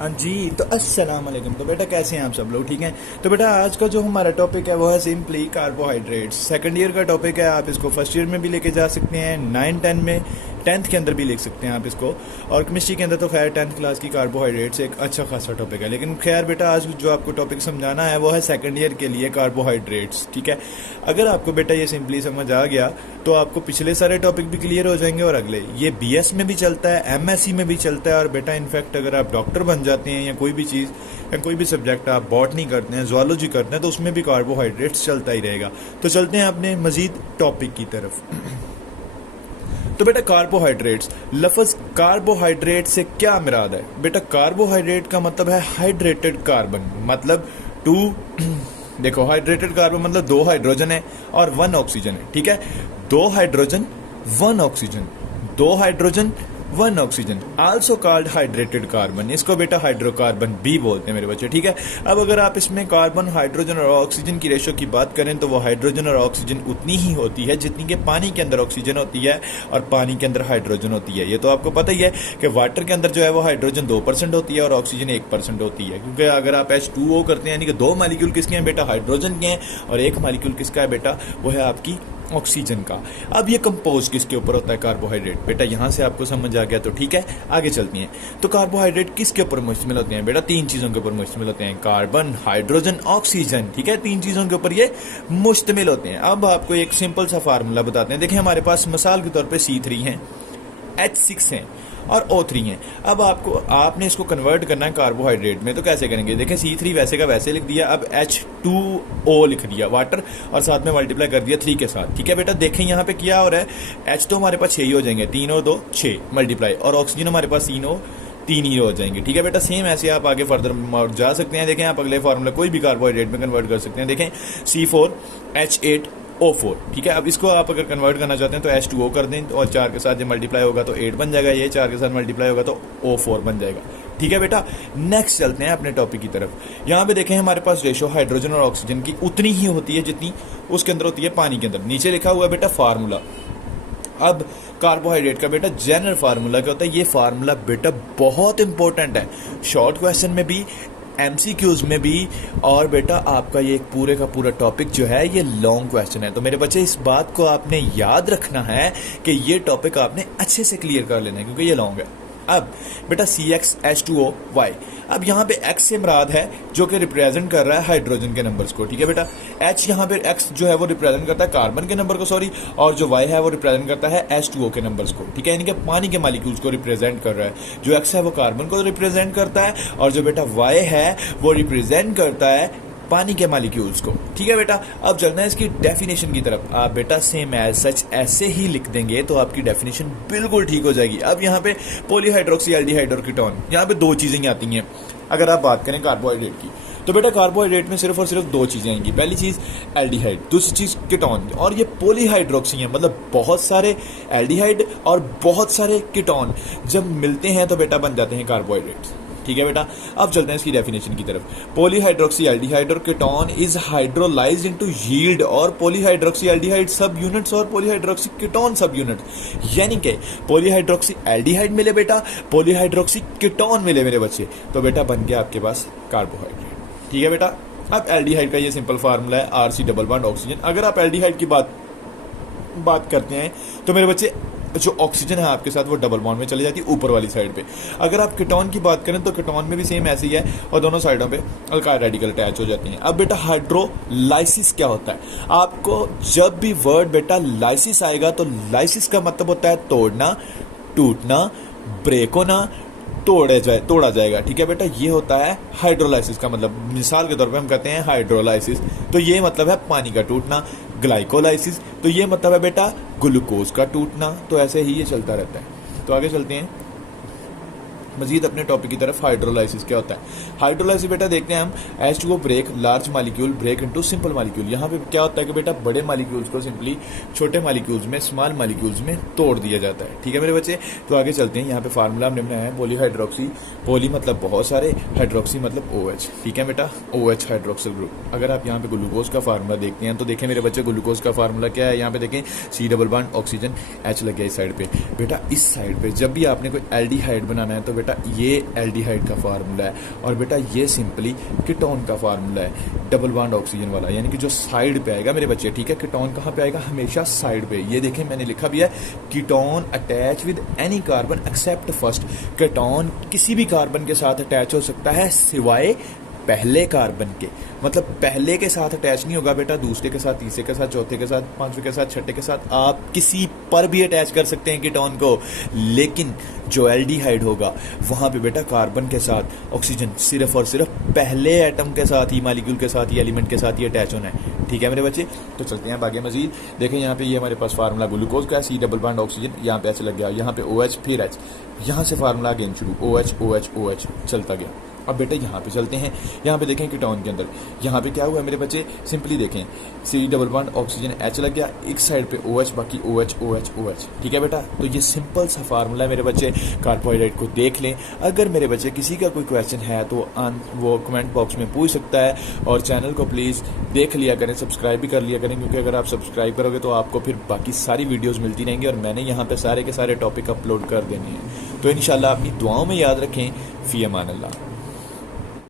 हाँ जी। तो अस्सलाम वालेकुम। तो बेटा कैसे हैं आप सब लोग? ठीक हैं। तो बेटा आज का जो हमारा टॉपिक है वो है सिंपली कार्बोहाइड्रेट्स। सेकंड ईयर का टॉपिक है, आप इसको फर्स्ट ईयर में भी लेके जा सकते हैं, 9-10 में, 10th के अंदर भी लिख सकते हैं आप इसको। और केमिस्ट्री के अंदर तो खैर 10th क्लास की कार्बोहाइड्रेट्स एक अच्छा खासा टॉपिक है। लेकिन खैर बेटा आज जो आपको टॉपिक समझाना है वो है सेकंड ईयर के लिए कार्बोहाइड्रेट्स। ठीक है। अगर आपको बेटा ये सिंपली समझ आ गया तो आपको पिछले सारे टॉपिक भी क्लियर हो जाएंगे और अगले ये बीएस में भी चलता है, एमएससी में भी चलता है। और बेटा इनफैक्ट अगर आप डॉक्टर बन जाते हैं या कोई भी चीज़ या कोई भी सब्जेक्ट आप बॉटनी करते हैं, जूलॉजी करते हैं, तो उसमें भी कार्बोहाइड्रेट्स चलता ही रहेगा। तो चलते हैं अपने मजीद टॉपिक की तरफ। तो बेटा कार्बोहाइड्रेट्स, लफ्ज कार्बोहाइड्रेट से क्या मुराद है? बेटा कार्बोहाइड्रेट का मतलब है हाइड्रेटेड कार्बन, मतलब टू देखो हाइड्रेटेड कार्बन मतलब 2 हाइड्रोजन है और 1 ऑक्सीजन है। ठीक है, 2 hydrogen 1 oxygen, 2 hydrogen 1 oxygen, also called hydrated carbon. इसको बेटा हाइड्रोकार्बन भी बोलते हैं मेरे बच्चे। ठीक है। अब अगर आप इसमें कार्बन, हाइड्रोजन और ऑक्सीजन की रेशो की बात करें तो वो हाइड्रोजन और ऑक्सीजन उतनी ही होती है जितनी कि पानी के अंदर ऑक्सीजन होती है और पानी के अंदर हाइड्रोजन होती है। ये तो आपको पता ही है कि वाटर के अंदर जो है वो हाइड्रोजन 2% होती है और ऑक्सीजन 1% होती है। क्योंकि अगर आप H2O करते हैं यानी कि 2 मालिक्यूल किसके हैं बेटा? हाइड्रोजन के हैं, और 1 मालिक्यूल किसका है बेटा? वो है आपकी ऑक्सीजन का। अब ये कंपोज किसके ऊपर होता है कार्बोहाइड्रेट? बेटा यहां से आपको समझ आ गया तो ठीक है, आगे चलती हैं। तो कार्बोहाइड्रेट किसके ऊपर मुश्तमिल होते हैं बेटा? 3 चीजों के ऊपर मुश्तमिल होते हैं, कार्बन, हाइड्रोजन, ऑक्सीजन। ठीक है, 3 चीजों के ऊपर ये मुश्तमिल होते हैं। अब आपको एक सिंपल सा फार्मूला बताते हैं। देखिए हमारे पास मिसाल के तौर पर C3 है, H6 है और O3 है। अब आपने इसको कन्वर्ट करना है कार्बोहाइड्रेट में, तो कैसे करेंगे? देखें C3 वैसे का वैसे लिख दिया, अब H2O लिख दिया वाटर और साथ में मल्टीप्लाई कर दिया 3 के साथ। ठीक है बेटा, देखें यहाँ पे क्या हो रहा है, H तो हमारे पास 6 ही हो जाएंगे, 3 और 2 6 मल्टीप्लाई, और ऑक्सीजन हमारे पास 3 ही हो जाएंगे। ठीक है बेटा, सेम ऐसे आप आगे फर्दर जा सकते हैं। देखें आप अगले फार्मूला कोई भी कार्बोहाइड्रेट में कन्वर्ट कर सकते हैं। देखें C4H8O4। ठीक है, अब इसको आप अगर कन्वर्ट करना चाहते हैं तो H2O कर दें और 4 के साथ जब मल्टीप्लाई होगा तो 8 बन जाएगा, ये 4 के साथ मल्टीप्लाई होगा तो O4 बन जाएगा। ठीक है बेटा, नेक्स्ट चलते हैं अपने टॉपिक की तरफ। यहाँ पे देखें हमारे पास रेशो हाइड्रोजन और ऑक्सीजन की उतनी ही होती है जितनी उसके अंदर होती है पानी के अंदर। नीचे लिखा हुआ है बेटा फार्मूला। अब कार्बोहाइड्रेट का बेटा जनरल फार्मूला क्या होता है? ये फार्मूला बेटा बहुत इंपॉर्टेंट है, शॉर्ट क्वेश्चन में भी, MCQs में भी, और बेटा आपका ये पूरे का पूरा टॉपिक जो है ये लॉन्ग क्वेश्चन है। तो मेरे बच्चे इस बात को आपने याद रखना है कि ये टॉपिक आपने अच्छे से क्लियर कर लेना है क्योंकि ये लॉन्ग है। अब बेटा CXH2OY, अब यहाँ पे X से मुराद है जो कि रिप्रेजेंट कर रहा है हाइड्रोजन के नंबर्स को। ठीक है बेटा, H यहाँ पे X जो है वो रिप्रेजेंट करता है कार्बन के नंबर को, सॉरी, और जो Y है वो रिप्रेजेंट करता है H2O के नंबर्स को। ठीक है, यानी कि पानी के मालिक्यूल्स को रिप्रेजेंट कर रहा है। जो X है वो कार्बन को रिप्रेजेंट करता है और जो बेटा Y है वो रिप्रेजेंट करता है पानी के मालिक्यूल्स को। ठीक है बेटा, अब चलना है इसकी डेफिनेशन की तरफ। आप बेटा सेम एज सच ऐसे ही लिख देंगे तो आपकी डेफिनेशन बिल्कुल ठीक हो जाएगी। अब यहाँ पे पॉलीहाइड्रोक्सी एल्डिहाइड और कीटोन, यहाँ पे 2 चीजें आती हैं। अगर आप बात करें कार्बोहाइड्रेट की तो बेटा कार्बोहाइड्रेट में सिर्फ और सिर्फ 2 चीजें आएंगी। पहली चीज एल्डिहाइड, दूसरी चीज कीटोन। और ये पॉलीहाइड्रोक्सी है, मतलब बहुत सारे एल्डिहाइड और बहुत सारे कीटोन जब मिलते हैं तो बेटा बन जाते हैं कार्बोहाइड्रेट्स। ठीक है बेटा, अब चलते हैं इसकी डेफिनेशन की तरफ। पॉलीहाइड्रोक्सी एल्डिहाइड और ketone is hydrolysed into yield और पॉलीहाइड्रोक्सी एल्डिहाइड सब यूनिट्स और पॉलीहाइड्रोक्सी कीटोन सब यूनिट। यानी कि पॉलीहाइड्रोक्सी एल्डिहाइड मिले बेटा, पॉलीहाइड्रोक्सी कीटोन मिले मेरे बच्चे, तो बेटा बन गया आपके पास कार्बोहाइड्रेट। ठीक है बेटा, अब एल्डिहाइड का ये सिंपल फार्मूला है RC डबल बॉन्ड ऑक्सीजन। अगर आप एल्डिहाइड की बात करते हैं तो मेरे बच्चे जो ऑक्सीजन है आपके साथ वो डबल बॉन्ड में चली जाती है ऊपर वाली साइड पे। अगर आप कीटोन की बात करें तो कीटोन में भी सेम ऐसे ही है और दोनों साइडों पे अल्काइल रेडिकल अटैच हो जाती हैं। अब बेटा हाइड्रोलाइसिस क्या होता है? आपको जब भी वर्ड बेटा लाइसिस आएगा तो लाइसिस का मतलब होता है तोड़ना, टूटना, ब्रेक होना, तोड़ा जाएगा। ठीक है बेटा, ये होता है हाइड्रोलाइसिस का मतलब। मिसाल के तौर पे हम कहते हैं हाइड्रोलाइसिस, तो ये मतलब है पानी का टूटना। ग्लाइकोलाइसिस तो ये मतलब है बेटा ग्लूकोज का टूटना। तो ऐसे ही ये चलता रहता है। तो आगे चलते हैं मजीद अपने टॉपिक की तरफ। हाइड्रोलाइसिस क्या होता है? हाइड्रोलाइसिस बेटा देखते हैं हम, H2O break large molecule break into simple molecule. यहाँ पे क्या होता है कि बेटा बड़े मालिक्यूल्स को सिंपली छोटे मालिक्यूल्स में, स्मॉल मालिक्यूल्स में तोड़ दिया जाता है। ठीक है मेरे बच्चे, तो आगे चलते हैं। यहाँ पे फार्मूला हमने बनाया है पॉलीहाइड्रोक्सी, पॉली मतलब बहुत सारे, हाइड्रोक्सी मतलब OH। ठीक है बेटा, OH हाइड्रोक्सिल ग्रुप। अगर आप यहाँ पे ग्लूकोज का फार्मूला देखते हैं तो देखें मेरे बच्चे ग्लूकोज का फार्मूला क्या है? यहाँ पे देखें C double bond oxygen H लग गया इस साइड पे। बेटा इस साइड पे जब भी आपने कोई एल्डिहाइड बनाना है तो बेटा बेटा ये एल्डिहाइड का फार्मूला है, और बेटा ये सिंपली कीटोन का फार्मूला है, डबल बॉन्ड ऑक्सीजन वाला, यानी कि जो साइड पे आएगा मेरे बच्चे, ठीक है। कीटोन कहाँ पे आएगा? हमेशा साइड पे। ये देखें मैंने लिखा भी है, ketone attach with any carbon accept first. Ketone किसी भी कार्बन के साथ अटैच हो सकता है सिवाय पहले कार्बन के, मतलब पहले के साथ अटैच नहीं होगा बेटा, दूसरे के साथ, तीसरे के साथ, चौथे के साथ, पांचवें के साथ, छठे के साथ, आप किसी पर भी अटैच कर सकते हैं कीटोन को। लेकिन जो एल्डिहाइड होगा वहां पे बेटा कार्बन के साथ ऑक्सीजन सिर्फ और सिर्फ पहले एटम के साथ ही, मॉलिक्यूल के साथ ही, एलिमेंट के साथ ही अटैच होना है, ठीक है मेरे बच्चे। तो चलते हैं आगे मजीद। देखें यहाँ पे ये हमारे पास फार्मूला ग्लूकोज का है, सी डबल बॉन्ड ऑक्सीजन, यहाँ पे एच लग गया, यहाँ पे OH फिर H, यहाँ से फार्मूला अगेन शुरू, OH OH OH चलता गया। अब बेटा यहाँ पे चलते हैं, यहाँ पे देखें कीटोन के अंदर, यहाँ पे क्या हुआ मेरे बच्चे, सिंपली देखें, C double bond oxygen H लग गया, एक साइड पे OH, बाकी OH OH OH, ठीक है बेटा। तो ये सिंपल सा फार्मूला है मेरे बच्चे, कार्बोहाइड्रेट को देख लें। अगर मेरे बच्चे किसी का कोई क्वेश्चन है तो वो कमेंट बॉक्स में पूछ सकता है, और चैनल को प्लीज़ देख लिया करें, सब्सक्राइब भी कर लिया करें, क्योंकि अगर आप सब्सक्राइब करोगे तो आपको फिर बाकी सारी वीडियोज़ मिलती रहेंगी, और मैंने यहाँ पे सारे के सारे टॉपिक अपलोड कर देने हैं। तो इंशाल्लाह अपनी दुआओं में याद रखें। फ़ी अमान अल्लाह।